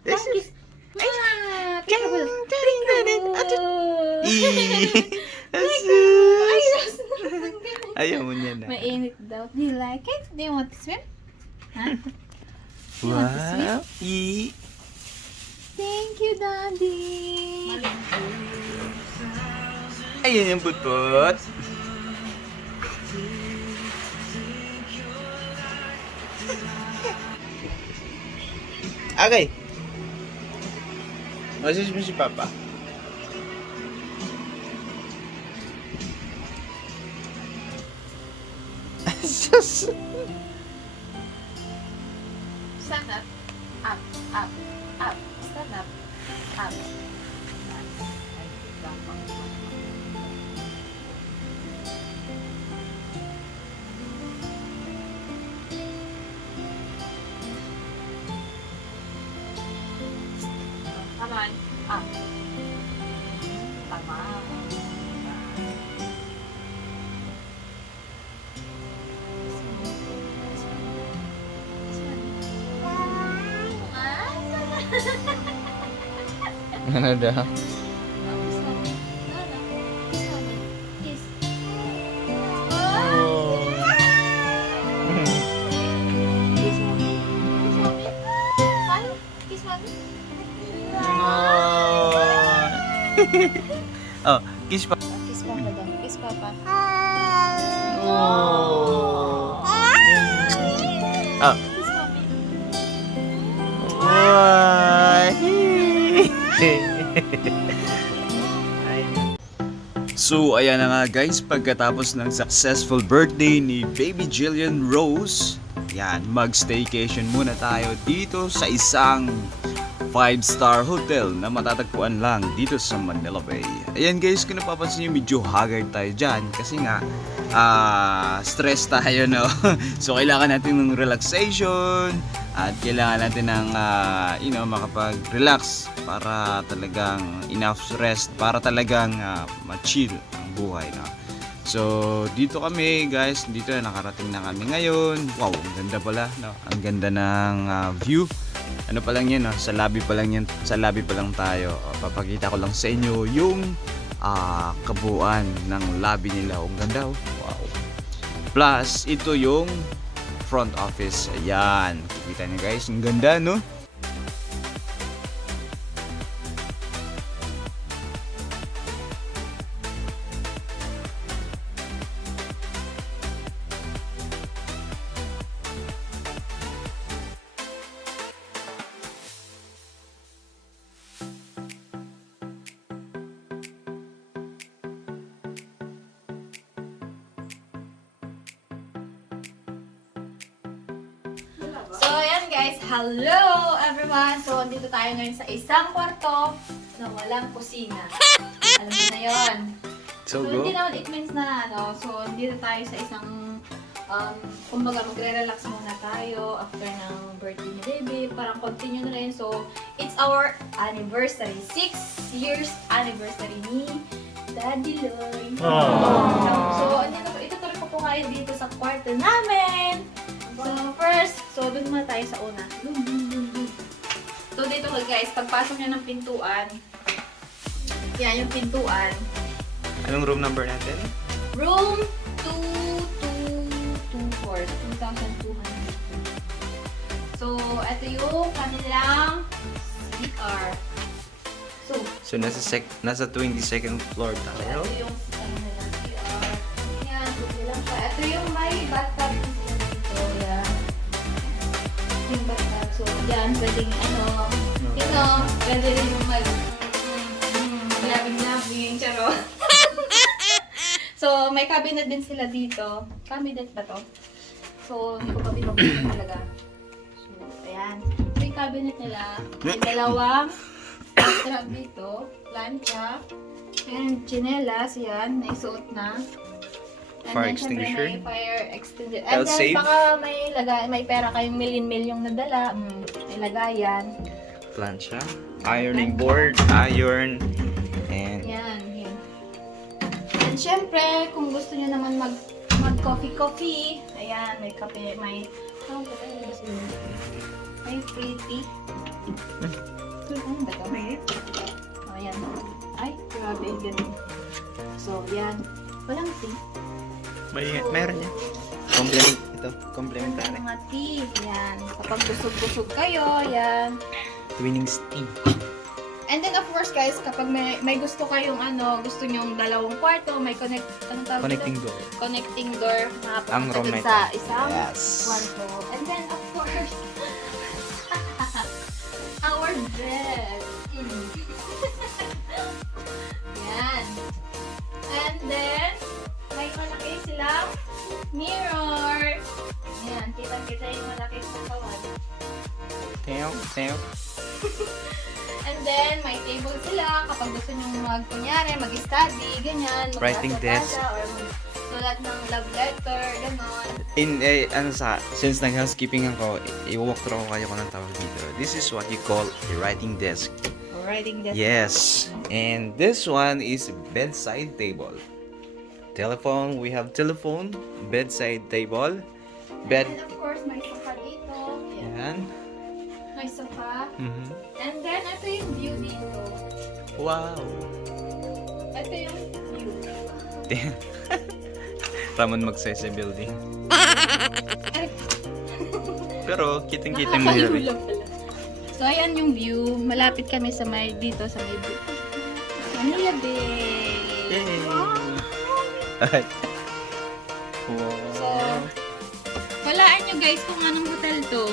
Kiss. Peekaboo. Asus! Ayaw mo niya na. Mainit daw. Do you like it? Do you want to swim? Huh? You want to swim? Wow! Thank you, Daddy. Ayan yung putput. Okay. Masis mo si Papa. Sus. Stand up. Up. Up. Up. Stand up. Up. Come on. Up. Tama. Ano daw? Oh, kiss pa. Kiss Papa daw. Kiss Papa. Oh. Oh. Kiss Mommy. So, ayan na nga guys, pagkatapos ng successful birthday ni Baby Jillian Rose, yan, mag-staycation muna tayo dito sa isang 5-star hotel na matatagpuan lang dito sa Manila Bay. Ayan guys, kung napapansin nyo, medyo haggard tayo dyan kasi nga, stress tayo, no? So, kailangan natin ng relaxation at kailangan natin ng, makapag-relax para talagang enough rest, para talagang ma-chill ang buhay, no? So, dito kami guys, dito na nakarating na kami ngayon. Wow, ang ganda pala, no? Ang ganda ng view. Ano pa lang yan, no? Sa lobby pa lang tayo. Papakita ko lang sa inyo yung kabuuan ng lobby nila. Ang ganda, oh. Wow. Plus, ito yung front office. Ayan. Kita niyo guys, ang ganda, no? So, ayan guys. Hello everyone. So, dito tayo ngayon sa isang kwarto na walang kusina. Alam mo na yun. So, go. Hindi naman it means na So, dito tayo sa isang kumbaga magre-relax muna tayo after ng birthday ni baby. Parang continue na rin. So, it's our anniversary. 6 years anniversary ni Daddy Lloyd. So, itutuloy ko po kayo dito sa kwarto namin. So, first, dun muna tayo sa una. So, dito guys, pagpasok niya ng pintuan, yan yung pintuan. Anong room number natin? Room 2224, 2,200. So, ito yung kanilang CR. So, nasa 22nd floor tayo. Ito yung kanilang CR. Yan, okay lang siya. Ito yung may bathtub dito. Yan. Yung bathtub. So, yan, pwedeng pwede rin yung labing-labing, charo. So, may cabinet din sila dito. Cabinet ba to? So, hindi ko pa binubuksan talaga. So, ayan. So, yung cabinet nila, may dalawang trap dito, plancha, and chinelas, yan, naisuot na. And Fire then, syempre, extinguisher? may fire extinguisher. And then, L-safe? baka may pera kayong million-million na dala, may lagayan. Plancha, ironing board, iron, and Yan, yan. And syempre, kung gusto niyo naman mag-coffee, ayan, may kape, may free tea. sabi, ganun. So, yan. Walang tea. Meron yan. Ito, complementary. Mga tea. Yan. Kapag busog-busog kayo, yan. Twinings tea. And then, of course, guys, kapag may gusto kayong gusto nyong dalawang kwarto, may anong tawag Connecting dito? door. Connecting door. Ang Makapunta room dun na sa ito. isang Yes. kwarto. And then, of course, our bed. Yan. And then, may malaki silang mirror. Yan, kitang-kita yung malaki sa kawan. Teo. And then, may table sila kapag gusto nyo kunyari, mag-study, ganyan. Writing desk. Or sulat ng love letter, gano'n. Since nag-housekeeping ako, i-walk through kayo ko ng tawag dito. This is what you call a writing desk. Writing desk. Yes. And this one is bedside table. Telephone, we have telephone, bedside table, bed. And of course, may sofa dito. Yan. Yan. May sofa. Mhm. And then, ito yung view dito. Wow. Ito yung view. Ramon Magsaysay building. Ay, Pero kitang-kita mo yun. nakakalula pala. So, ayan yung view. Malapit kami sa dito sa may Manila Bay. Yay! Wow! Ay. Wow. So, walaan nyo guys kung anong hotel to.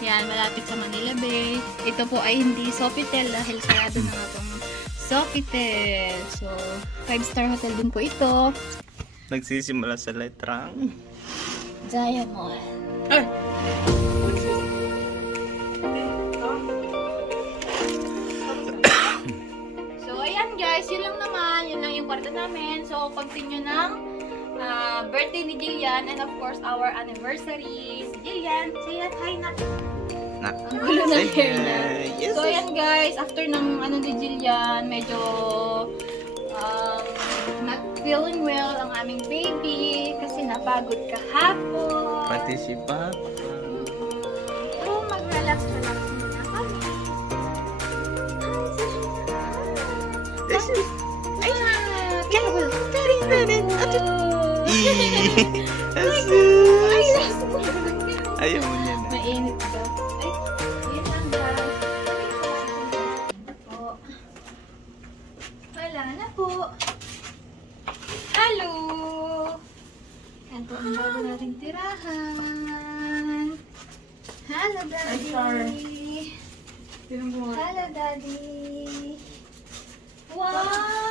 Yan, malapit sa Manila Bay. Ito po ay hindi Sofitel dahil sarado na nga itong Sofitel. So, 5-star hotel din po ito. Nagsisimula sa letrang. Diamond. Ay! So, ayan guys, yun lang naman. Yun lang yung kwarto namin. So, continue ng birthday ni Jillian and of course, our anniversary. Si Jillian, say hi na. Nak. Ang gulo ng Say hair niya. hi. Yes, So, yes. ayan guys, after ng ni Jillian, medyo not feeling well ang aming baby kasi napagod kahapon. Pati si Papa. So, mag-relax muna kami. Ay, careful. Ay, Ayaw mo niya na. mainit daw. Ay, yun lang guys. Po. Wala na po. Hello! Ito ang bago nating tirahan. Hello, Daddy. Hello, Daddy. Wow!